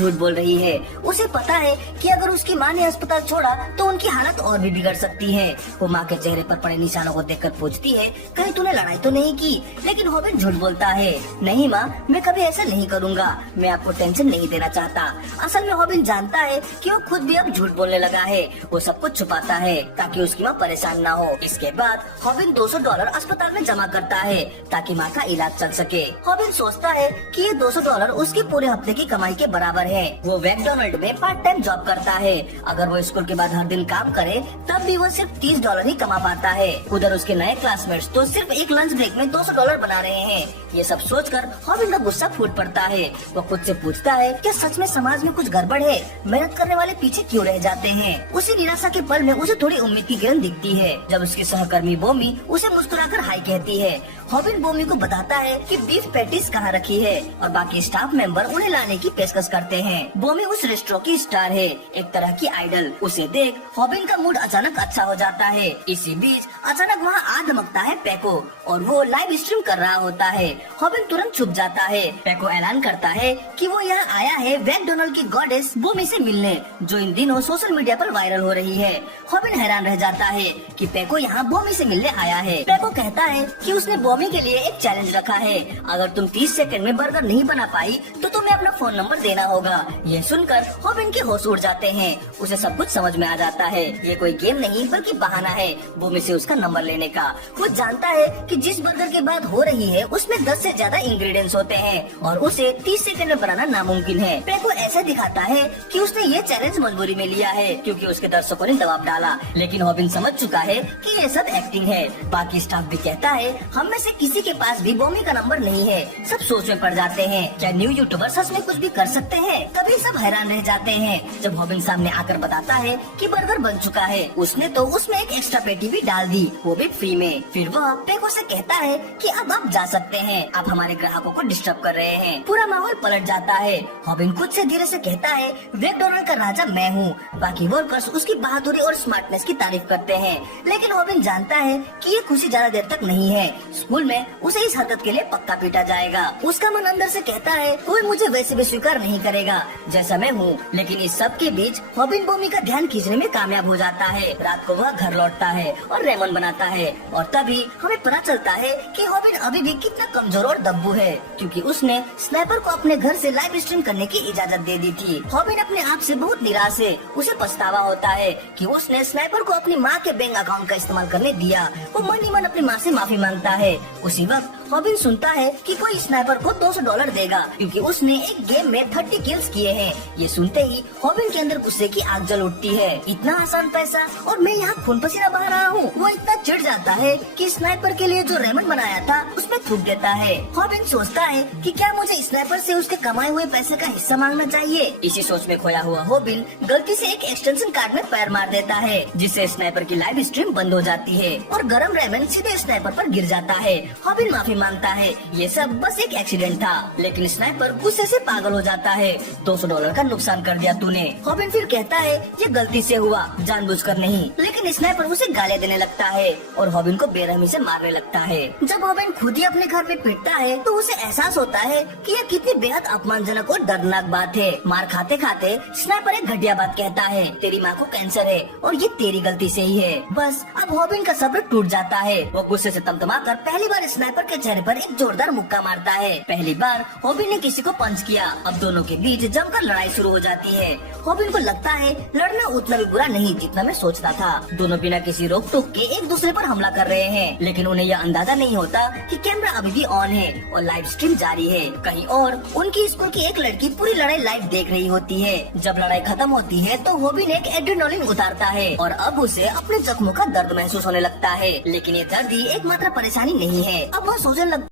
झूठ बोल रही है। उसे पता है कि अगर उसकी माँ ने अस्पताल छोड़ा तो उनकी हालत और भी बिगड़ सकती है। वो माँ के चेहरे पर पड़े निशानों को देखकर पूछती है, कहीं तूने लड़ाई तो नहीं की? लेकिन हॉबिन झूठ बोलता है, नहीं माँ, मैं कभी ऐसा नहीं करूँगा, मैं आपको टेंशन नहीं देना चाहता। असल में हॉबिन जानता है कि वो खुद भी अब झूठ बोलने लगा है। वो सब कुछ छुपाता है ताकि उसकी माँ परेशान ना हो। इसके बाद हॉबिन $200 अस्पताल में जमा करता है ताकि माँ का इलाज चल सके। हॉबिन सोचता है कि ये $200 उसके पूरे हफ्ते की कमाई के बराबर है। वो मैकडॉनल्ड में पार्ट टाइम जॉब करता है। अगर वो स्कूल के बाद हर दिन काम करे तब भी वो सिर्फ $30 ही कमा पाता है। उधर उसके नए क्लासमेट्स तो सिर्फ एक लंच ब्रेक में $200 बना रहे हैं। ये सब सोचकर हॉबिन का गुस्सा फूट पड़ता है। वो खुद से पूछता है, क्या सच में समाज में कुछ गड़बड़ है? मेहनत करने वाले पीछे क्यों रह जाते हैं? उसी निराशा के पल में उसे थोड़ी उम्मीद की किरण दिखती है जब उसकी सहकर्मी बोमी उसे मुस्कुराकर हाय कहती है। हॉबिन बोमी को बताता है कि बीफ पैटीज कहाँ रखी है और बाकी स्टाफ मेंबर उन्हें लाने की पेशकश करते हैं। बोमी उस रेस्टोरेंट की स्टार है, एक तरह की आइडल। उसे देख हॉबिन का मूड अचानक अच्छा हो जाता है। इसी बीच अचानक वहाँ आ धमकता है पैको और वो लाइव स्ट्रीम कर रहा होता है। हॉबिन तुरंत छुप जाता है। पैको ऐलान करता है कि वो यहाँ आया है मैकडॉनल्ड की गॉडेस बोमी से मिलने, जो इन दिनों सोशल मीडिया पर वायरल हो रही है। हॉबिन हैरान रह जाता है कि पैको यहाँ बोमी से मिलने आया है। पैको कहता है कि उसने बोमी के लिए एक चैलेंज रखा है, अगर तुम 30 सेकंड में बर्गर नहीं बना पाई तो तुम्हें अपना फोन नंबर देना होगा। ये सुनकर हॉबिन के होश उड़ जाते हैं। उसे सब कुछ समझ में आ जाता है। ये कोई गेम नहीं बल्कि बहाना है बोमी से उसका नंबर लेने का। वो जानता है कि जिस बर्गर की बात हो रही है उसमें 10 से ज्यादा इंग्रेडिएंट्स होते हैं और उसे 30 सेकंड में बनाना नामुमकिन है। पैको ऐसा दिखाता है कि उसने ये चैलेंज मजबूरी में लिया है क्योंकि उसके दर्शकों ने दबाव डाला। लेकिन हॉबिन समझ चुका है कि ये सब एक्टिंग है। बाकी स्टाफ भी कहता है, हम में से किसी के पास भी बोमी का नंबर नहीं है। सब सोच में पड़ जाते हैं, क्या न्यू यूट्यूबर सच में कुछ भी कर सकते हैं? तभी सब हैरान रह जाते हैं जब हॉबिन सामने आकर बताता है कि बर्गर बन चुका है। उसने तो उसमें एक एक्स्ट्रा पेटी भी डाल दी, वो भी फ्री में। फिर वह पैको से कहता है कि अब आप जा सकते हैं, आप हमारे ग्राहकों को डिस्टर्ब कर रहे हैं। पूरा माहौल पलट जाता है। हॉबिन खुद से धीरे से कहता है, मैकडॉनल्ड का राजा मैं हूँ। बाकी वर्कर्स उसकी बहादुरी और स्मार्टनेस की तारीफ करते हैं। लेकिन हॉबिन जानता है कि ये खुशी ज्यादा देर तक नहीं है। स्कूल में उसे इस हरकत के लिए पक्का पीटा जाएगा। उसका मन अंदर से कहता है, कोई मुझे वैसे भी स्वीकार नहीं करेगा जैसा मैं हूँ। लेकिन इस सब के बीच हॉबिन बोमी का ध्यान खींचने में कामयाब हो जाता है। रात को वह घर लौटता है और रेमन बनाता है और तभी हमें पता चलता है कि हॉबिन अभी भी कितना कमजोर और दब्बू है, क्योंकि उसने स्नाइपर को अपने घर से लाइव स्ट्रीम करने की इजाजत दे दी थी। हॉबिन अपने आप से बहुत निराश है। उसे पछतावा होता है कि उसने स्नाइपर को अपनी माँ के बैंक अकाउंट का इस्तेमाल करने दिया। वो मन ही मन अपनी माँ से माफी मांगता है। उसी वक्त हॉबिन सुनता है कि कोई स्नाइपर को $200 देगा क्योंकि उसने एक गेम में 30 किल्स किए हैं। ये सुनते ही हॉबिन के अंदर गुस्से की आग जल उठती है। इतना आसान पैसा और मैं यहाँ खून पसीना बहा रहा हूँ। वो इतना चिढ़ जाता है कि स्नाइपर के लिए जो रेमंड बनाया था उसमें थूक देता है। हॉबिन सोचता है कि क्या मुझे स्नाइपर से उसके कमाए हुए पैसे का हिस्सा मांगना चाहिए। इसी सोच में खोया हुआ हॉबिन गलती से एक एक्सटेंशन कार्ड में पैर मार देता है, जिससे स्नाइपर की लाइव स्ट्रीम बंद हो जाती है और गरम रेमंड सीधे स्नाइपर पर गिर जाता है। हॉबिन माफी मांगता है, ये सब बस एक एक्सीडेंट था। लेकिन स्नाइपर गुस्से से पागल हो जाता है, $200 का नुकसान कर दिया तूने। हॉबिन फिर कहता है, ये गलती से हुआ, जानबूझकर नहीं। लेकिन स्नाइपर उसे गालियाँ देने लगता है और हॉबिन को बेरहमी से मारने लगता है। जब हॉबिन खुद ही अपने घर में पिटता है तो उसे एहसास होता है कि यह कितनी बेहद अपमानजनक और दर्दनाक बात है। मार खाते खाते स्नाइपर एक घटिया बात कहता है, तेरी माँ को कैंसर है और ये तेरी गलती से ही है। बस अब हॉबिन का सब्र टूट जाता है। वो गुस्से से तमतमाकर पहली बार स्नाइपर के चेहरे पर एक जोरदार मुक्का मारता है। पहली बार हॉबिन ने किसी को पंच किया। अब दोनों के बीच जमकर लड़ाई शुरू हो जाती है। हॉबिन को लगता है लड़ना उतना भी बुरा नहीं जितना मैं सोचता था। दोनों बिना किसी रोक टोक के एक दूसरे पर हमला कर रहे हैं, लेकिन उन्हें यह अंदाजा नहीं होता कि कैमरा अभी भी ऑन है और लाइव स्ट्रीम जारी है। कहीं और उनकी स्कूल की एक लड़की पूरी लड़ाई लाइव देख रही होती है। जब लड़ाई खत्म होती है तो हॉबिन एक एड्रेनालिन उतारता है और अब उसे अपने जख्मों का दर्द महसूस होने लगता है। लेकिन ये दर्द ही एकमात्र परेशानी नहीं है। अब वह सोचने लगता